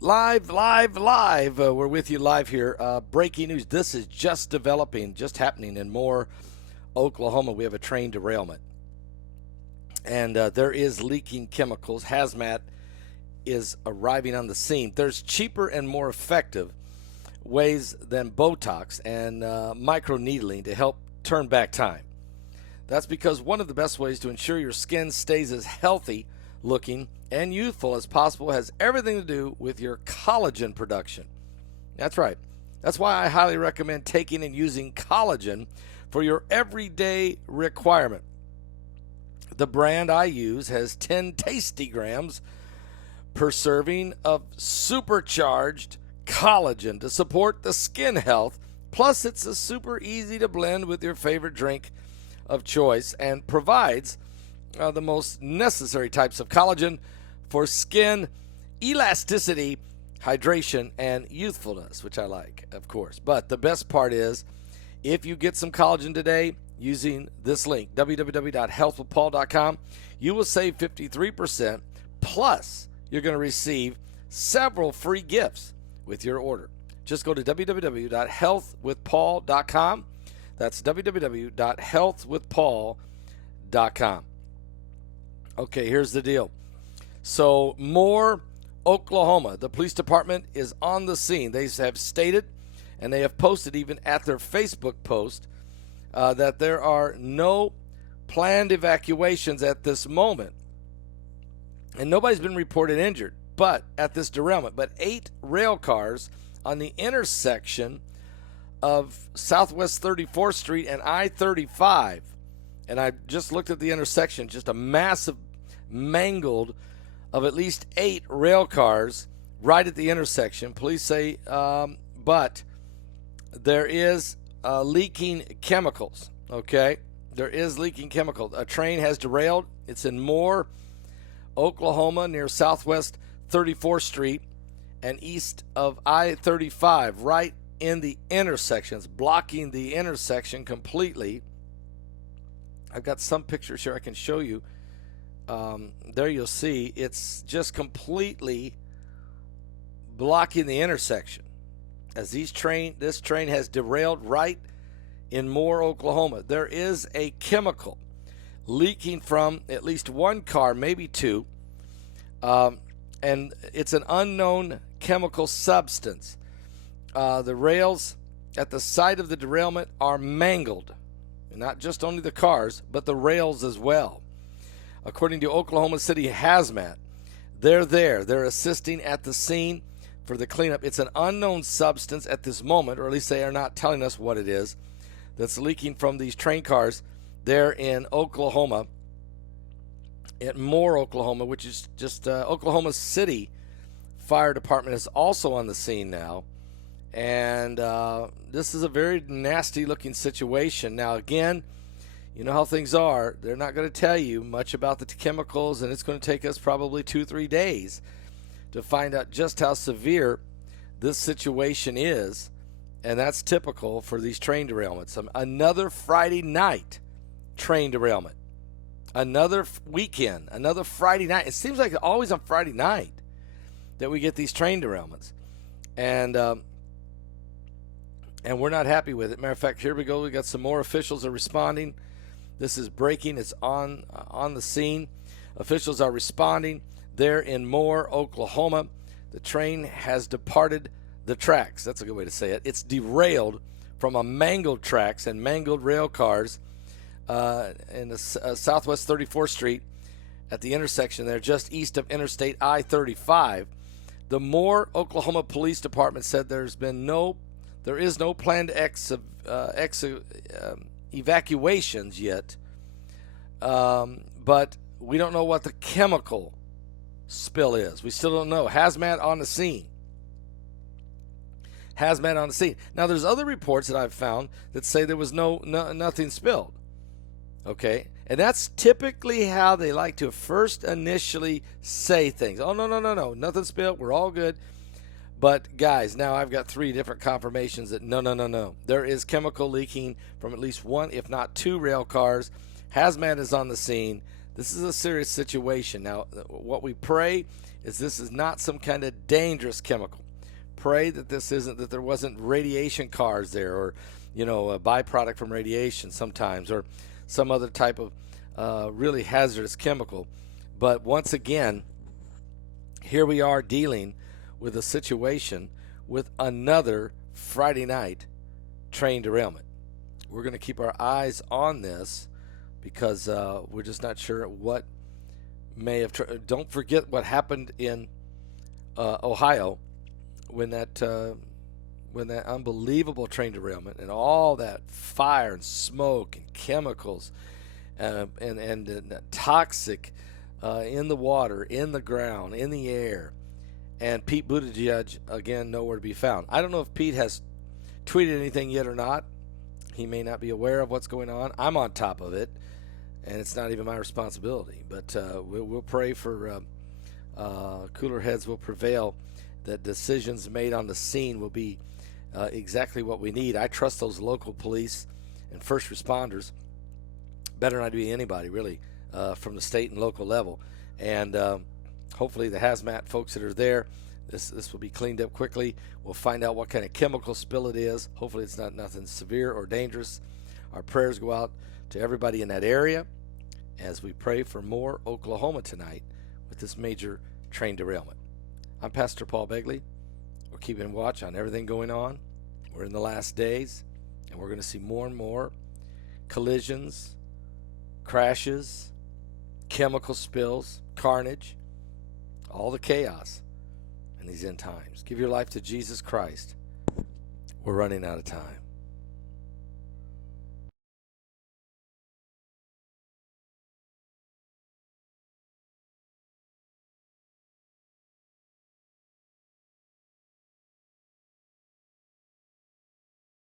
Live. We're with you live here. Breaking news. This is just developing, just happening in Moore, Oklahoma. We have a train derailment. And there is leaking chemicals. Hazmat is arriving on the scene. There's cheaper and more effective ways than Botox and microneedling to help turn back time. That's because one of the best ways to ensure your skin stays as healthy looking and youthful as possible has everything to do with your collagen production. That's right. That's why I highly recommend taking and using collagen for your everyday requirement. The brand I use has 10 tasty grams per serving of supercharged collagen to support the skin health. Plus, it's a super easy to blend with your favorite drink of choice and provides the most necessary types of collagen for skin elasticity, hydration, and youthfulness, which I like, of course. But the best part is, if you get some collagen today using this link, www.healthwithpaul.com, you will save 53%, plus you're going to receive several free gifts with your order. Just go to www.healthwithpaul.com. That's www.healthwithpaul.com. Okay, here's the deal. So, Moore, Oklahoma, the police department is on the scene. They have stated, and they have posted even at their Facebook post, that there are no planned evacuations at this moment. And nobody's been reported injured at this derailment. But 8 rail cars on the intersection of Southwest 34th Street and I-35. And I just looked at the intersection, just a massive mangled of at least 8 rail cars right at the intersection. Police say, but there is leaking chemicals, okay? There is leaking chemicals. A train has derailed. It's in Moore, Oklahoma, near Southwest 34th Street and east of I-35, right in the intersections, blocking the intersection completely. I've got some pictures here I can show you. There you'll see it's just completely blocking the intersection as this train has derailed right in Moore, Oklahoma. There is a chemical leaking from at least one car, maybe 2, and it's an unknown chemical substance. The rails at the site of the derailment are mangled. Not just only the cars, but the rails as well. According to Oklahoma City Hazmat, they're there. They're assisting at the scene for the cleanup. It's an unknown substance at this moment, or at least they are not telling us what it is, that's leaking from these train cars there in Oklahoma, at Moore, Oklahoma, which is just Oklahoma City Fire Department is also on the scene now. And this is a very nasty-looking situation. Now, again, you know how things are. They're not going to tell you much about the chemicals, and it's going to take us probably 2-3 days to find out just how severe this situation is. And that's typical for these train derailments. Another Friday night train derailment. Another weekend, another Friday night. It seems like always on Friday night that we get these train derailments. And we're not happy with it. Matter of fact, here we go. We got some more officials are responding. This is breaking. It's on the scene. Officials are responding there in Moore, Oklahoma. The train has departed the tracks. That's a good way to say it. It's derailed from a mangled tracks and mangled rail cars in the Southwest 34th Street at the intersection there, just east of Interstate I-35. The Moore, Oklahoma Police Department said there is no planned evacuations yet, but we don't know what the chemical spill is. We still don't know. Hazmat on the scene. Now, there's other reports that I've found that say there was nothing spilled. Okay, and that's typically how they like to first initially say things. Oh, no, nothing spilled. We're all good. But, guys, now I've got 3 different confirmations that no. There is chemical leaking from at least 1, if not 2, rail cars. Hazmat is on the scene. This is a serious situation. Now, what we pray is this is not some kind of dangerous chemical. Pray that that there wasn't radiation cars there, or a byproduct from radiation sometimes, or some other type of really hazardous chemical. But once again, here we are dealing with a situation with another Friday night train derailment. We're going to keep our eyes on this because we're just not sure what may have. Don't forget what happened in Ohio when that unbelievable train derailment and all that fire and smoke and chemicals and toxic in the water, in the ground, in the air. And Pete Buttigieg, again, nowhere to be found. I don't know if Pete has tweeted anything yet or not. He may not be aware of what's going on. I'm on top of it, and it's not even my responsibility. But we'll pray for cooler heads will prevail, that decisions made on the scene will be exactly what we need. I trust those local police and first responders better not to be anybody, really, from the state and local level. And hopefully the hazmat folks that are there, this will be cleaned up quickly. We'll find out what kind of chemical spill it is. Hopefully it's not nothing severe or dangerous. Our prayers go out to everybody in that area as we pray for more Oklahoma tonight with this major train derailment. I'm Pastor Paul Begley. We're keeping watch on everything going on. We're in the last days, and we're going to see more and more collisions, crashes, chemical spills, carnage, all the chaos in these end times. Give your life to Jesus Christ. We're running out of time.